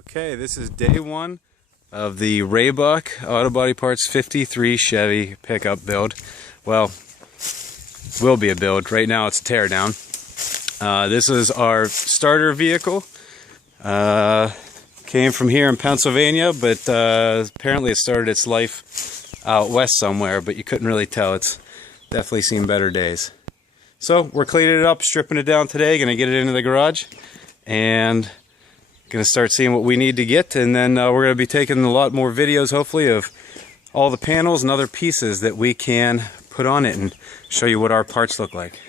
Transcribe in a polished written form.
Okay, this is day one of the Raybuck Auto Body Parts 53 Chevy pickup build. Well, will be a build. Right now it's a tear down. This is our starter vehicle. Came from here in Pennsylvania, but apparently it started its life out west somewhere, but you couldn't really tell. It's definitely seen better days. So we're cleaning it up, stripping it down today, gonna get it into the garage, and gonna start seeing what we need to get, and then we're gonna be taking a lot more videos, hopefully, of all the panels and other pieces that we can put on it and show you what our parts look like.